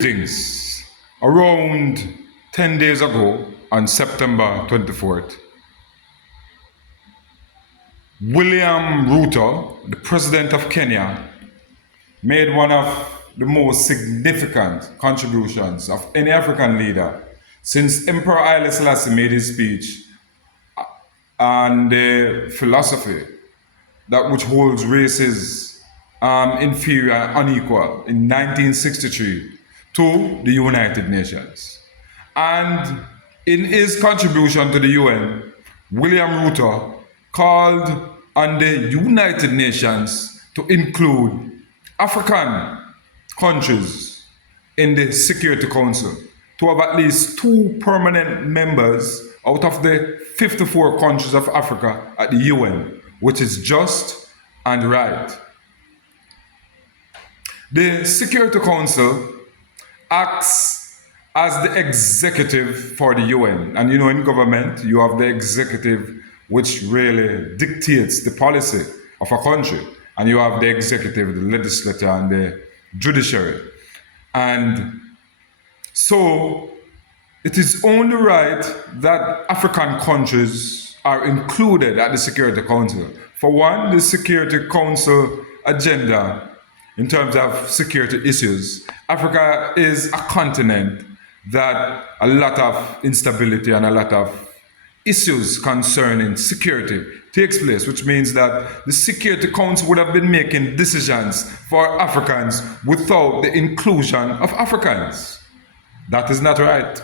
Things. Around 10 days ago, on September 24th, William Ruto, the president of Kenya, made one of the most significant contributions of any African leader since Emperor Haile Selassie made his speech on the philosophy that which holds races inferior and unequal in 1963 to the United Nations. And in his contribution to the UN, William Ruto called on the United Nations to include African countries in the Security Council, to have at least 2 permanent members out of the 54 countries of Africa at the UN, which is just and right. The Security Council acts as the executive for the UN. And you know, in government, you have the executive, which really dictates the policy of a country. And you have the executive, the legislature, and the judiciary. And so it is only right that African countries are included at the Security Council. For one, the Security Council agenda in terms of security issues, Africa is a continent that a lot of instability and a lot of issues concerning security takes place, which means that the Security Council would have been making decisions for Africans without the inclusion of Africans. That is not right.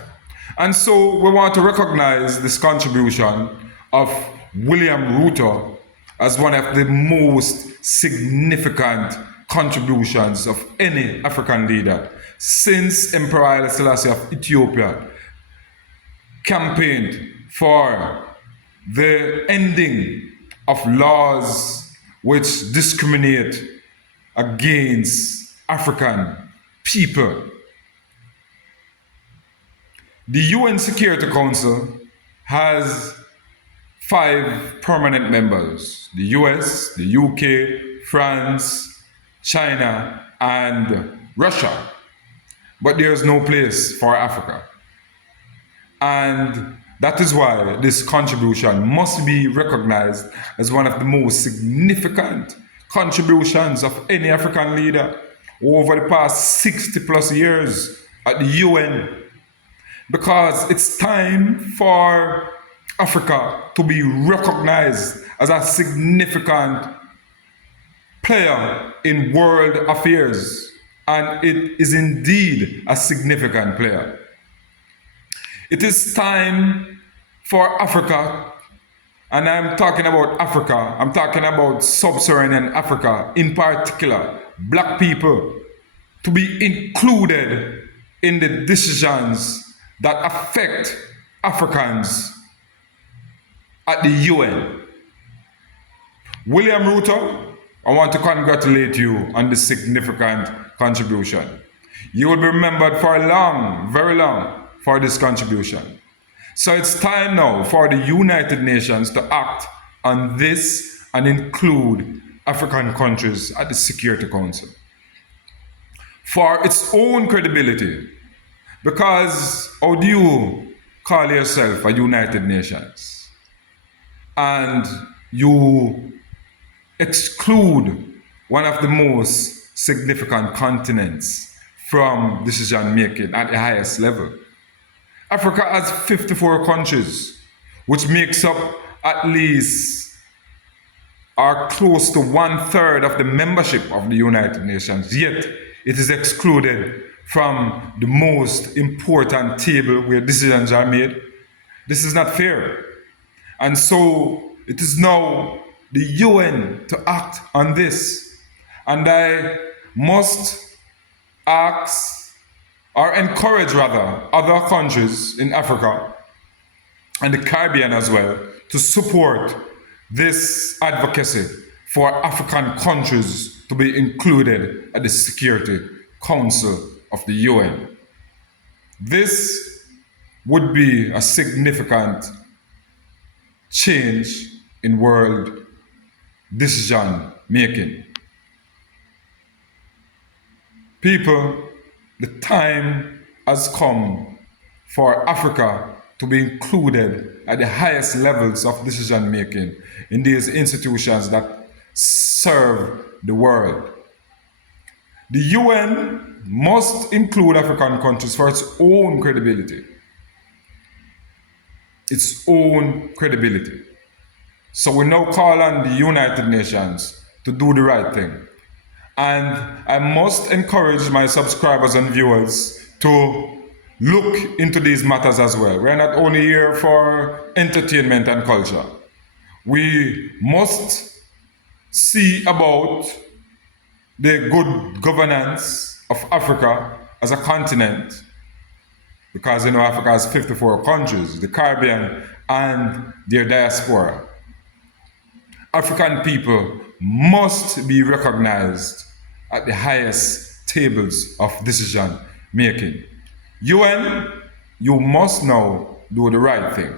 And so we want to recognize this contribution of William Ruto as one of the most significant contributions of any African leader since Emperor Haile Selassie of Ethiopia campaigned for the ending of laws which discriminate against African people. The UN Security Council has 5 permanent members: the US, the UK, France, China, and Russia. But there is no place for Africa. And that is why this contribution must be recognized as one of the most significant contributions of any African leader over the past 60 plus years at the UN. Because it's time for Africa to be recognized as a significant player in world affairs, and it is indeed a significant player. It is time for Africa, and I'm talking about Africa, I'm talking about sub-Saharan Africa, in particular, black people, to be included in the decisions that affect Africans at the UN. William Ruto, I want to congratulate you on this significant contribution. You will be remembered for long, very long, for this contribution. So it's time now for the United Nations to act on this and include African countries at the Security Council for its own credibility. Because how do you call yourself a United Nations and you exclude one of the most significant continents from decision making at the highest level? Africa has 54 countries, which makes up at least or close to 1/3 of the membership of the United Nations, yet it is excluded from the most important table where decisions are made. This is not fair. And so it is now the UN to act on this. And I must ask, or encourage rather, other countries in Africa and the Caribbean as well to support this advocacy for African countries to be included at the Security Council of the UN. This would be a significant change in world decision making. People The time has come for Africa to be included at the highest levels of decision making in these institutions that serve the world. The UN must include African countries for its own credibility. Its own credibility. So we now call on the United Nations to do the right thing. And I must encourage my subscribers and viewers to look into these matters as well. We're not only here for entertainment and culture. We must see about the good governance of Africa as a continent, because Africa has 54 countries, the Caribbean and their diaspora. African people must be recognized at the highest tables of decision making. UN, you must now do the right thing.